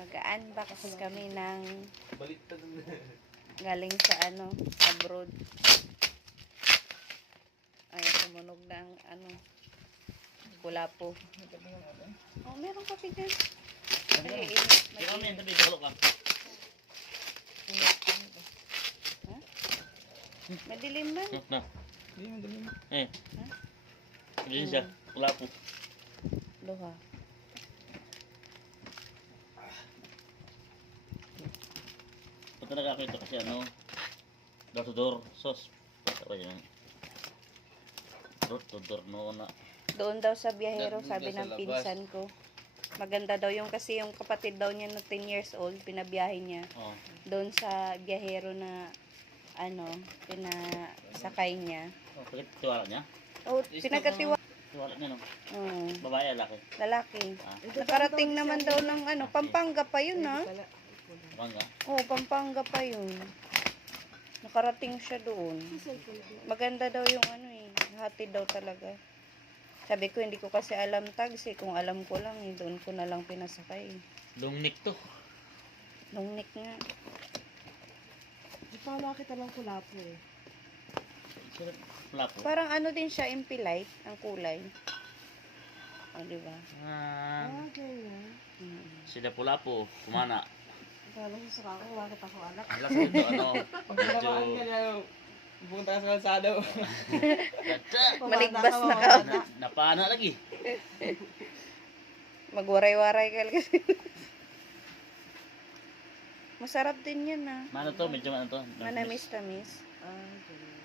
Mag-unbox kami ng galing sa abroad. Ay, tumunog ng kulapo. Oh, meron kape dyan. Ay, madilim man. Madilim siya. Kulapo. Luha. Ito nagkakita kasi door to door sauce. Apa yan? Door to door na. Doon daw sa biyahero, sabi ng pinsan ko. Maganda daw kasi yung kapatid daw niya na 10 years old, pinabiyahe niya. Oh. Doon sa biyahero na pinasakay niya. Oh, tiwala niya? Oh, pinagkatiwala. Tiwala niya, no? Babae, lalaki? Lalaki. Nakarating naman daw ng Pampanga pa yun, ha? Pampanga? Oo, Pampanga pa yun. Nakarating siya doon. Maganda daw yung hatid daw talaga. Sabi ko, hindi ko kasi alam tags eh. Kung alam ko lang, doon ko na lang pinasakay. Lungnik to. Lungnik nga. Di pa nakita lang kulapo eh. Kulapo? Parang din siya, impilite, ang kulay. O, diba? Ganyan. Sila Pulapo, kumana. Akala ko sa kakang bakit ako anak. Alas ito, Pagkakamaan ka niya, pupunta ka sa kalsada. Maligbas na ka. Napana lagi. Magwaray-waray ka kasi. Masarap din yan, ha? Mano to? Medyo ano to? Manamis-tamis. Ganyan.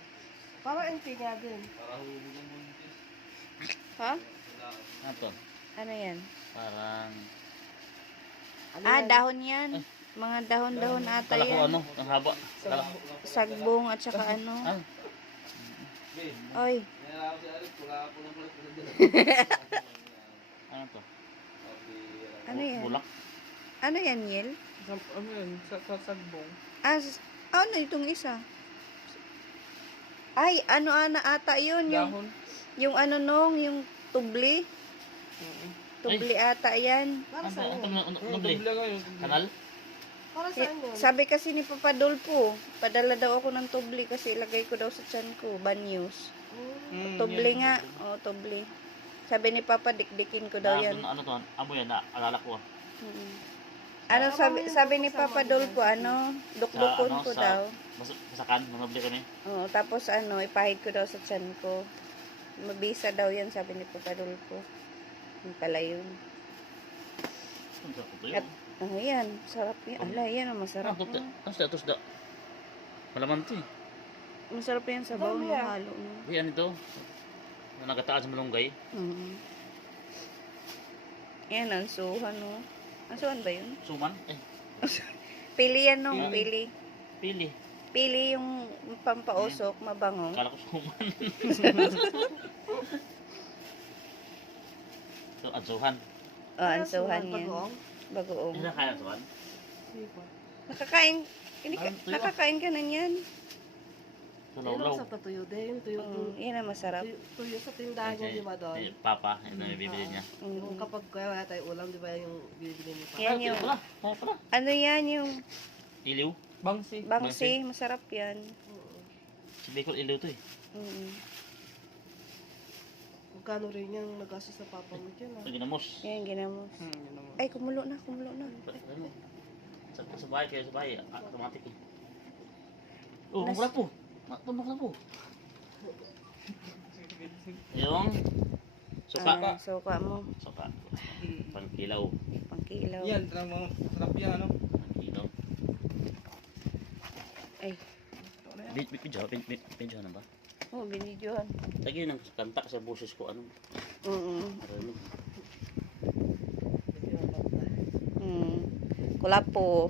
Parang empty nga din. Ha? Ano to? Ano yan? Parang... Dahon yan. Mga dahon-dahon ata Kala ko yan. ang haba. Kala ko. Sagbong at saka Oy. Ano to? Ano yan? Bulak? Ano yan, Yel? Ano yun? Sa sagbong. Ano itong isa? Ay, ata yun. Dahon. Yung yung tubli. Tubli ata yan. Para Ano saan yun? nubli? Dubla ngayon. Kanal? Para saan yun? Sabi kasi ni Papa Dolpo, padala daw ako ng tubli kasi ilagay ko daw sa tiyan ko, banyos. Tubli nga. O, tubli. Sabi ni Papa, dikdikin ko daw yan. Ano to? Amo yan, alala ko. Sabi ni Papa Dolpo, dukdukon ko daw. Masakan, manubli ko niya. Oo, tapos ipahid ko daw sa tiyan ko. Mabisa daw yan, sabi ni Papa Dolpo. Yung pala yun. Ang sarap ito At, yun. yan, sarap yan. Ala, yan ang masarap. Ang tusda. Malaman ito eh. Masarap yan sa bawang Dami, halo. Yan ito. Nagataan sa malunggay. Yan, ang suhan, no. Ang suhan ba yun? Suman? Pili yan, no. Pili. Pili. Pili yung pampausok, mabango. Kala ko suman. Ito, ansuhan. Ang suhan yan. Bagoong? Bagoong. Hindi na kaya ansuhan? Hindi pa. Nakakain ka na yan. Tulaw-law. Sa patuyo din. Tuyo. Yan ang masarap. Tuyo sa tindahan yung di ba doon? Si Papa, yun na bibili niya. Yung kapag kaya wala tayong ulam, di ba yung bibili ni Papa? Yan yung, Kaya pala. ano yan yung Iliw. Bangsi. bangsi, masarap yan. Si Bicol iliw to eh. Magkano rin yung nag-aso sa Papa mo dyan? Ito ginamos. Yan, ginamos. Yun naman. Ay, kumulo na. Ano? Sa bahay kayo, sa bahay. Automatic eh. Oh, mura po. Tumbok na po. Yung suka. Suka mo. Suka. Pangkilaw. Pangkilaw. Yan, sarap yan, ano? Pangkilaw. Ay, Medyo na ba? binidyohan. Lagi yun ang kanta sa boses ko. Ano? Kulapo.